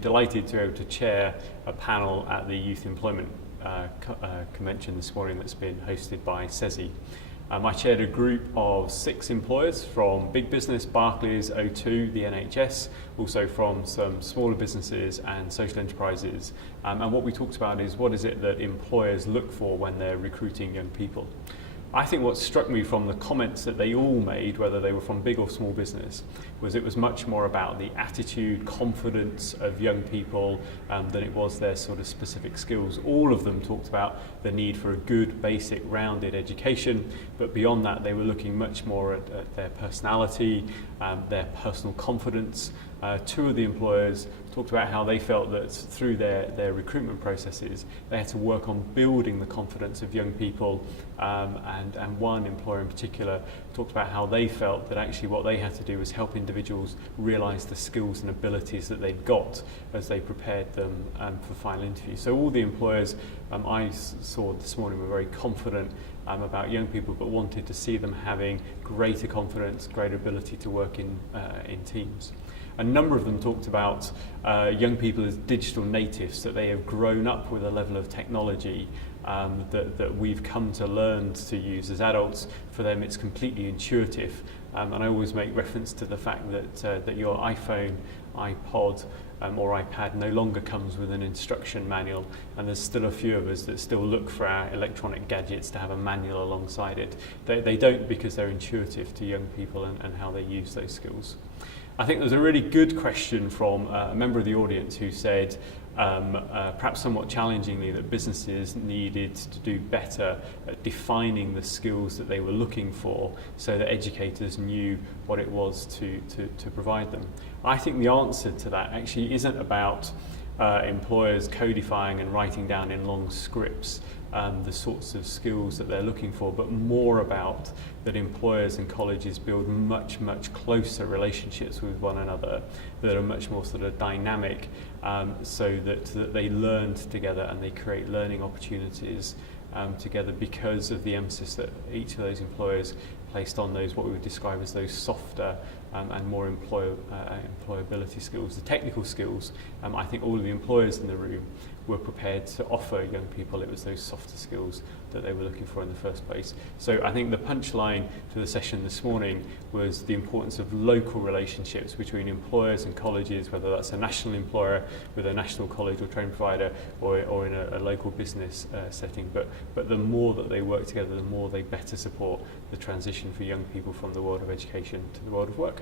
I'm delighted to be able to chair a panel at the Youth Employment Convention this morning that's been hosted by UKCES. I chaired a group of 6 employers from big business, Barclays, O2, the NHS, also from some smaller businesses and social enterprises. And what we talked about is what is it that employers look for when they're recruiting young people. I think what struck me from the comments that they all made, whether they were from big or small business, was it was much more about the attitude, confidence of young people than it was their sort of specific skills. All of them talked about the need for a good, basic, rounded education, but beyond that they were looking much more at their personality, their personal confidence. 2 of the employers talked about how they felt that through their recruitment processes they had to work on building the confidence of young people, and one employer in particular talked about how they felt that actually what they had to do was help individuals realise the skills and abilities that they'd got as they prepared them for final interviews. So all the employers I saw this morning were very confident about young people, but wanted to see them having greater confidence, greater ability to work in teams. A number of them talked about young people as digital natives, that they have grown up with a level of technology that we've come to learn to use as adults. For them it's completely intuitive, and I always make reference to the fact that your iPhone, iPod or iPad no longer comes with an instruction manual, and there's still a few of us that still look for our electronic gadgets to have a manual alongside it. They don't, because they're intuitive to young people and how they use those skills. I think there's a really good question from a member of the audience who said, perhaps somewhat challengingly, that businesses needed to do better at defining the skills that they were looking for so that educators knew what it was to provide them. I think the answer to that actually isn't about employers codifying and writing down in long scripts the sorts of skills that they're looking for, but more about that employers and colleges build much closer relationships with one another that are much more sort of dynamic, so that they learn together and they create learning opportunities together, because of the emphasis that each of those employers placed on those, what we would describe as those softer and more employability skills. The technical skills, I think all of the employers in the room were prepared to offer young people. It was those softer skills that they were looking for in the first place. So I think the punchline to the session this morning was the importance of local relationships between employers and colleges, whether that's a national employer with a national college or training provider, or in a local business setting. But the more that they work together, the more they better support the transition for young people from the world of education to the world of work.